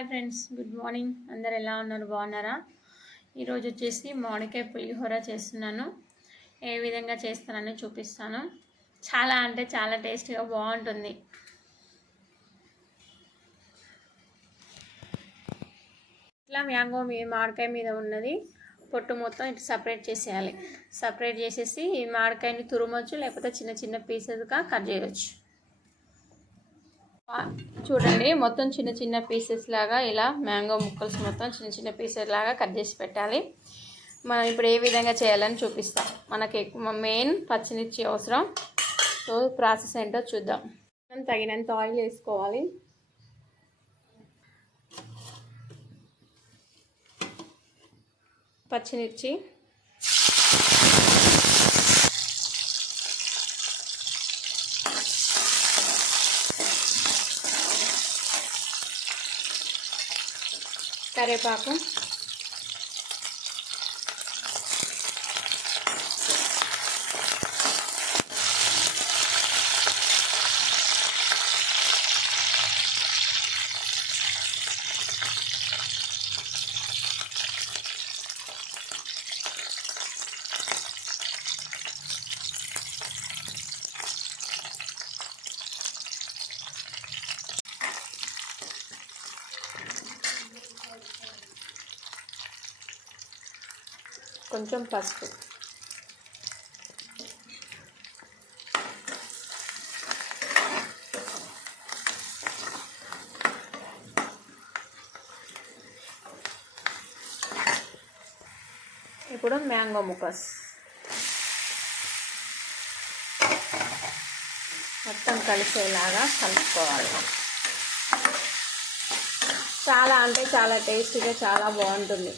Hi friends, good morning. అందరు ఎలా ఉన్నారు? బాగున్నారా? ఈరోజు వచ్చేసి మామిడికాయ పులిహోర చేస్తున్నాను. ఏ విధంగా చేస్తానని చూపిస్తాను. చాలా అంటే చాలా టేస్టీగా బాగుంటుంది. ఇట్లా మ్యాంగో మామిడికాయ మీద ఉన్నది పొట్టు మొత్తం ఇటు సపరేట్ చేసేయాలి. సపరేట్ చేసేసి ఈ మామిడికాయని తురమొచ్చు, లేకపోతే చిన్న చిన్న పీసెస్గా కట్ చేయవచ్చు. చూడండి, మొత్తం చిన్న చిన్న పీసెస్ లాగా ఇలా మ్యాంగో ముక్కల్స్ మొత్తం చిన్న చిన్న పీసెస్ లాగా కట్ చేసి పెట్టాలి. మనం ఇప్పుడు ఏ విధంగా చేయాలని చూపిస్తాం. మనకి మెయిన్ పచ్చిమిర్చి అవసరం. సో ప్రాసెస్ ఏంటో చూద్దాం. తగినంత ఆయిల్ వేసుకోవాలి. పచ్చిమిర్చి, కరివేపాకు, కొంచెం పసుపు, ఇప్పుడు మ్యాంగో ముక్కస్ మొత్తం కలిసేలాగా కలుపుకోవాలి. చాలా అంటే చాలా టేస్టీగా చాలా బాగుంటుంది.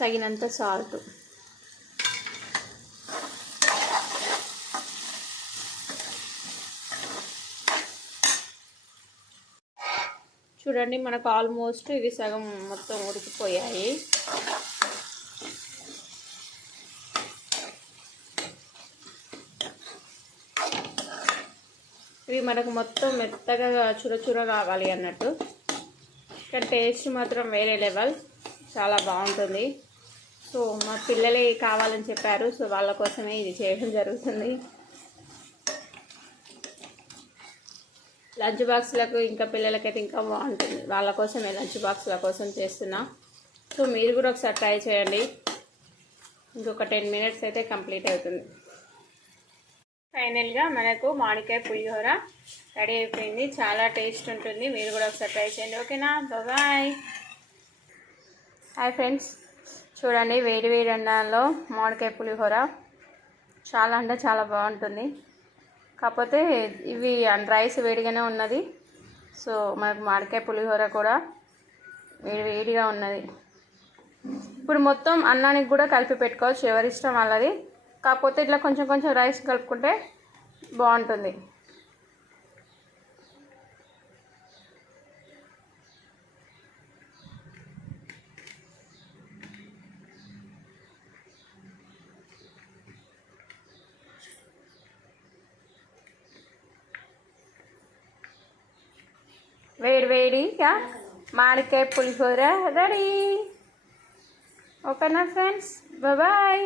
తగినంత సాల్ట్, చూడండి మనకు ఆల్మోస్ట్ ఇది సగం మొత్తం ఉడికిపోయాయి. ఇవి మనకు మొత్తం మెత్తగా చురచుర కావాలి అన్నట్టు. కానీ టేస్ట్ మాత్రం వేరే లెవెల్, చాలా బాగుంటుంది. సో మా పిల్లలే కావాలని చెప్పారు. సో వాళ్ళ కోసమే ఇది చేయడం జరుగుతుంది. లంచ్ బాక్స్లకు ఇంకా పిల్లలకైతే ఇంకా బాగుంటుంది. వాళ్ళ కోసమే లంచ్ బాక్స్ల కోసం చేస్తున్నా. సో మీరు కూడా ఒకసారి ట్రై చేయండి. ఇంకొక 10 మినిట్స్ అయితే కంప్లీట్ అవుతుంది. ఫైనల్గా మనకు మామిడికాయ పులిహోర రెడీ అయిపోయింది. చాలా టేస్ట్ ఉంటుంది. మీరు కూడా ఒకసారి ట్రై చేయండి. ఓకేనా? బాయ్. హాయ్ ఫ్రెండ్స్, చూడండి వేడి వేడి అన్నంలో మామిడికాయ పులిహోర చాలా అంటే చాలా బాగుంటుంది. కాకపోతే ఇవి రైస్ వేడిగానే ఉన్నది. సో మనకు మామిడికాయ పులిహోర కూడా వేడిగా ఉన్నది. ఇప్పుడు మొత్తం అన్నానికి కూడా కలిపి పెట్టుకోవచ్చు, ఎవరి ఇష్టం వాళ్ళది. కాకపోతే ఇట్లా కొంచెం కొంచెం రైస్ కలుపుకుంటే బాగుంటుంది. వేడిగా మామిడికాయ పులిహోర రెడీ. ఓకేనా ఫ్రెండ్స్? బాయ్.